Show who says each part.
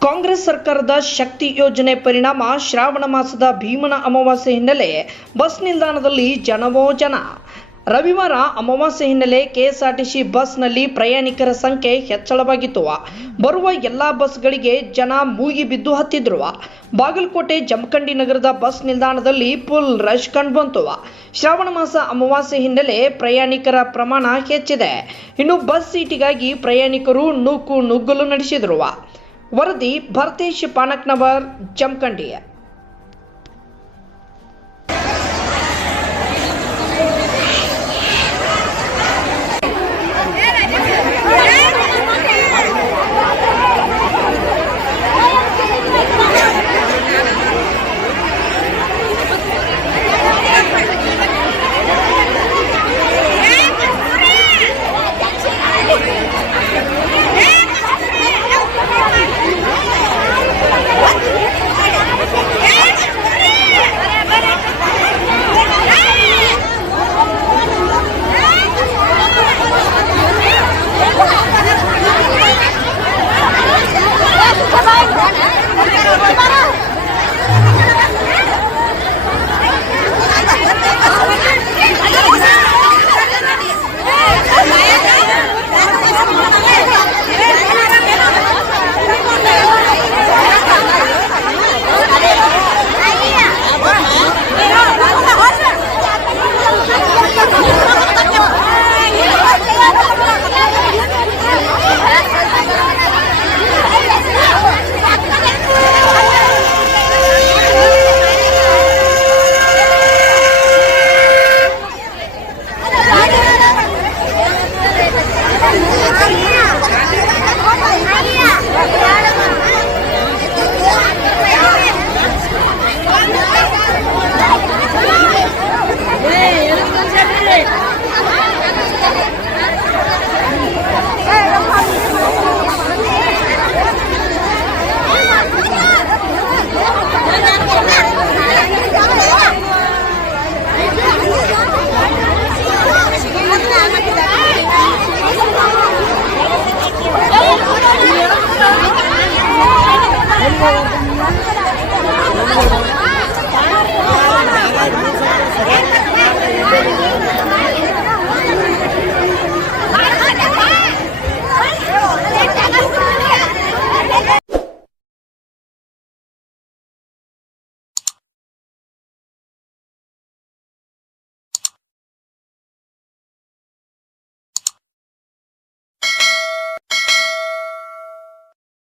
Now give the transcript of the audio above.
Speaker 1: ಕಾಂಗ್ರೆಸ್ ಸರ್ಕಾರದ ಶಕ್ತಿ ಯೋಜನೆ ಪರಿಣಾಮ ಶ್ರಾವಣ ಮಾಸದ ಭೀಮನ ಅಮಾವಾಸ್ಯೆ ಹಿನ್ನೆಲೆ ಬಸ್ ನಿಲ್ದಾಣದಲ್ಲಿ ಜನವೋ ಜನ. ರವಿವಾರ ಅಮಾವಾಸ್ಯೆ ಹಿನ್ನೆಲೆ ಕೆಎಸ್ಆರ್ಟಿಸಿ ಬಸ್ನಲ್ಲಿ ಪ್ರಯಾಣಿಕರ ಸಂಖ್ಯೆ ಹೆಚ್ಚಳವಾಗಿತ್ತು. ಬರುವ ಎಲ್ಲಾ ಬಸ್ಗಳಿಗೆ ಜನ ಮೂಗಿ ಬಿದ್ದು ಹತ್ತಿದ್ರು. ಬಾಗಲಕೋಟೆ ಜಮಖಂಡಿ ನಗರದ ಬಸ್ ನಿಲ್ದಾಣದಲ್ಲಿ ಫುಲ್ ರಶ್ ಕಂಡುಬಂತು ಶ್ರಾವಣ ಮಾಸ ಅಮಾವಾಸ್ಯೆ ಹಿನ್ನೆಲೆ ಪ್ರಯಾಣಿಕರ ಪ್ರಮಾಣ ಹೆಚ್ಚಿದೆ. ಇನ್ನು ಬಸ್ ಸೀಟಿಗಾಗಿ ಪ್ರಯಾಣಿಕರು ನೂಕು ನುಗ್ಗಲು ನಡೆಸಿದ್ರು. ವರದಿ ಭರತೇಶ್ ಪಾನಕ್ನವರ್ ಜಮಖಂಡಿ
Speaker 2: Thank you.